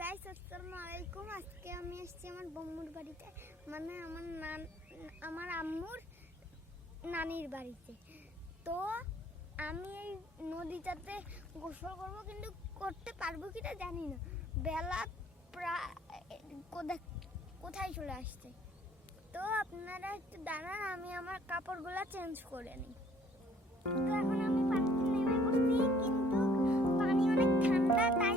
Guys আসসালামু আলাইকুম। আজকে আমি এসেছি আমার বম্মুর বাড়িতে, মানে আমার আম্মুর নানির বাড়িতে। তো আমি এই নদীটাতে গোসল করব, কিন্তু করতে পারবো কিনা জানি না। বেলা প্রায় কোথায় চলে আসছে। তো আপনারা একটু দাঁড়ান, আমি আমার কাপড়গুলো চেঞ্জ করে নিই। তো এখন আমি পানিতে নেমে পড়ছি, কিন্তু পানি অনেক ঠান্ডা।